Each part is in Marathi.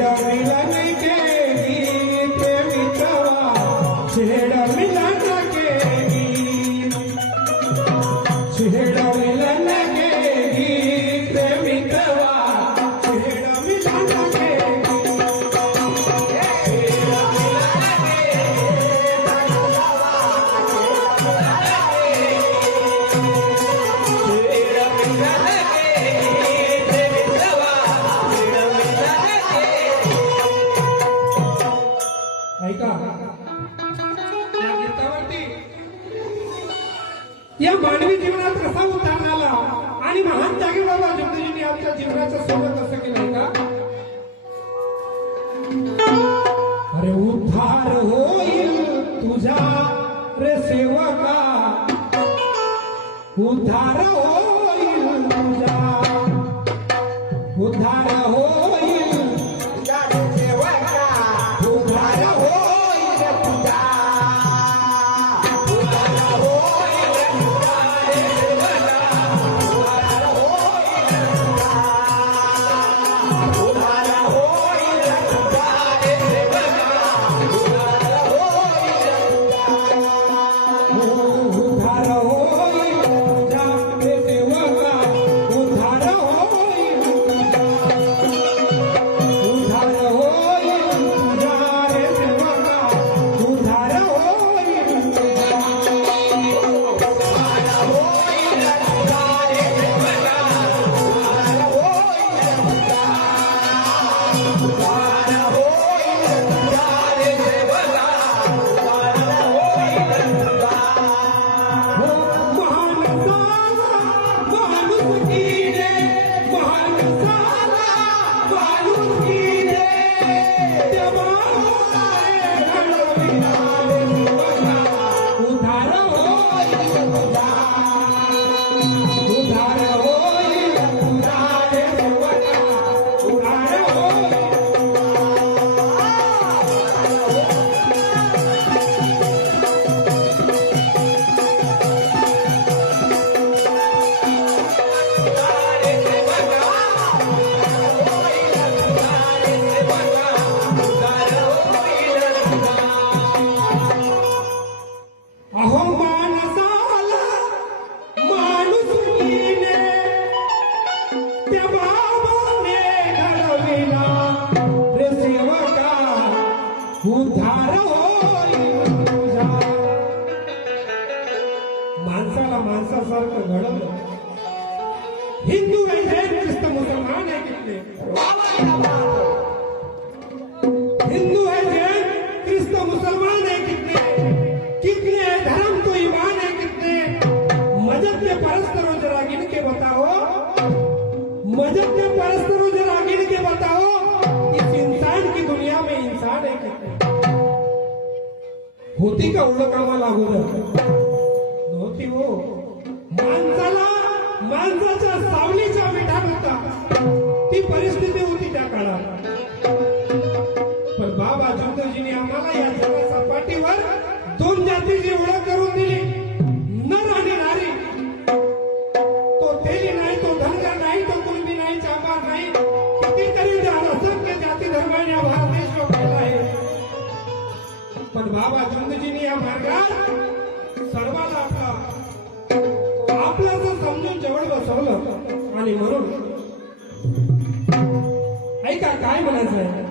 छेड़ मिलन के गीत मितवा छेड़ मिलन के गीत छेड़ मिलन के गीत मितवा छेड़ मिलन के या मानवी जीवनात कसा उतार आला आणि महान जागे बाबा जगदीजींनी आमच्या जीवनाचं सोबत असं केलं का? अरे उद्धार होईल तुझा रे सेवका उद्धार होईल तुझा उद्धार होईल तुझा रे सेवका उद्धार होईल तुझा माणसाला माणसासारखं घडवलं. हिंदू है जैन ख्रिस्त मुसलमान है कितने हिंदू है जैन ख्रिस्त मुसलमान है कितने धर्म तो ईमान है कितने मजहब के परस्तरों जरा गिन के बताओ मजहब के परस्तरों जरा गिन के बताओ इस इंसान की दुनिया में इंसान है कितने होती का उलट कामाला अगोदर नव्हती हो माणसाला माणसाच्या सावलीचा मिठार होता ती परिस्थिती होती त्या काळात. पण बाबा जगदीजींनी आम्हाला या जगाच्या पाठीवर दोन जातीची ओळख करून दिली नर आणि नारी. तो तेली नाही तो धनगर नाही तो कुणबी नाही चांभार नाही कितीतरी असंख्य जाती धर्माने हा भारत देश लोकलेला आहे. पण बाबा जगदीजींनी या मार्गात सर्वांना आपला समजून जवळ बसवलं आणि म्हणून ऐका काय म्हणायचं आहे.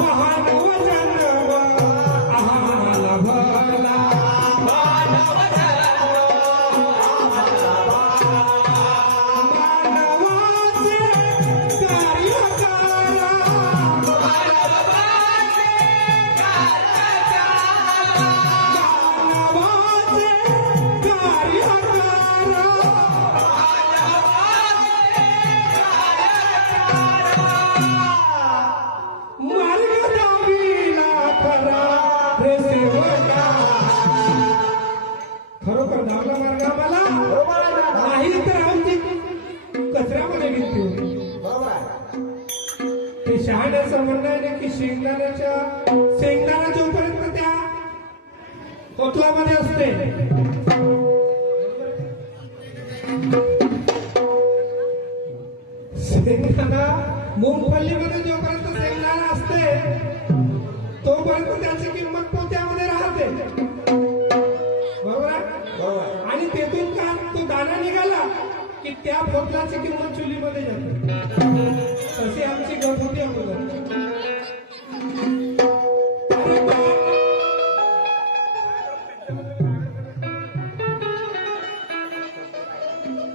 महानव जन्म आम्हाला भला मानवाचे कार्य करा मानवाचे कार्य करा मार्ग दाविला खरा रे सेवका खरोखर धावला मार्ग आम्हाला नाही तर आमची कचऱ्यामध्ये गेली होती ते शहाण्याचं म्हणणं आहे ना की शेंगदाणा जोपर्यंत त्या कोतलामध्ये असते शेंगदाणा मुंगफल्लीमध्ये जोपर्यंत शेंगदाणा असते तोपर्यंत त्याची किंमत पोत्यामध्ये राहते बरोबर आहे आणि तेथून का तो दाणा निघाला की त्या पोतलाची किंमत चुलीमध्ये जाते तशी आमची गत होती अगोदर अरे बा-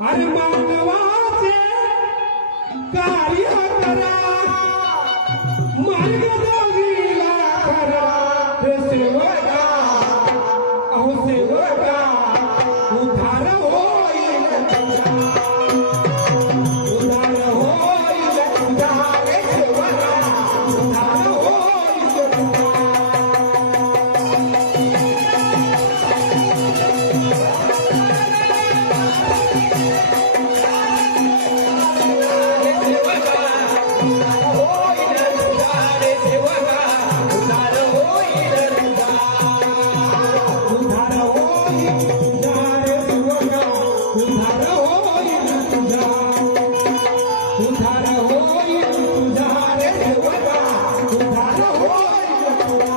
अरे मानवाचे कार्य करा मार्ग दाविला करा रे सेवका अहो सेवका उद्धार होईल तुझा उद्धार होईल तुझा रे सेवका उद्धार होईल तुझा उद्धार होईल तुझा रे सेवका उद्धार होईल तुझा उद्धार होईल तुझा रे सेवका उद्धार होईल तुझा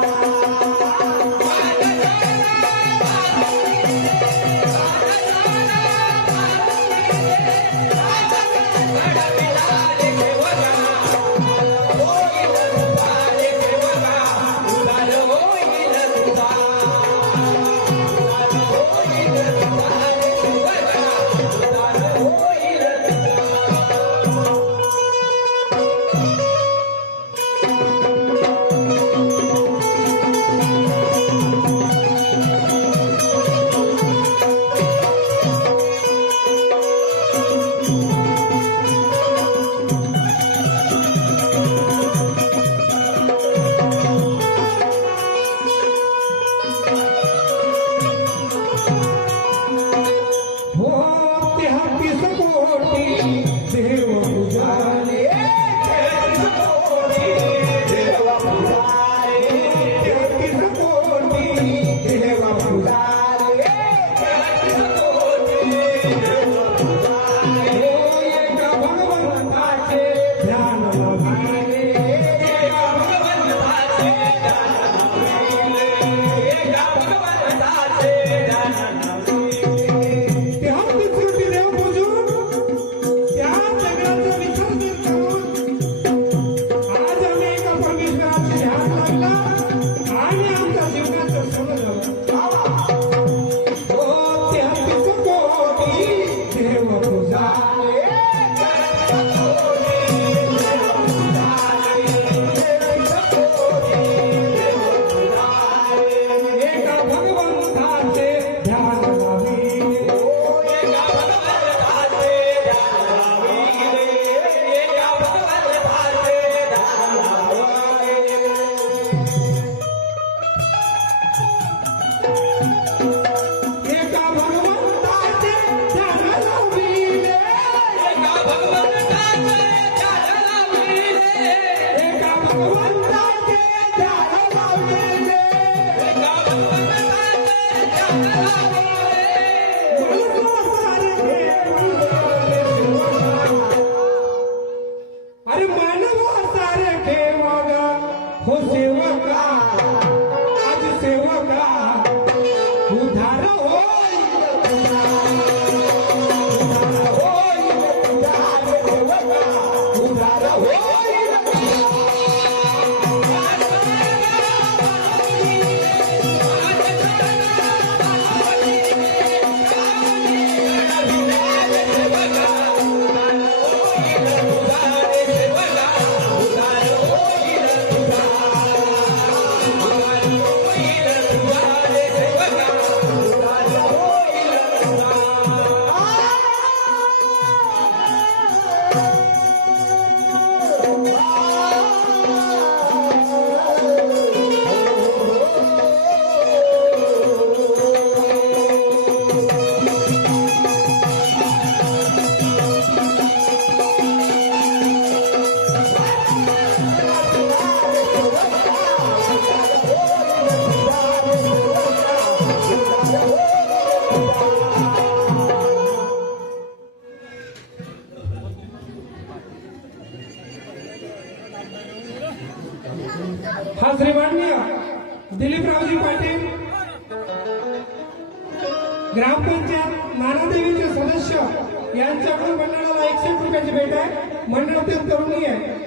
दिलीपरावजी पाटील, ग्रामपंचायत नानादेवीचे सदस्य यांच्याकडून मंडळाला 61 रुपयाची भेट आहे. मंडळातील तरुणी आहे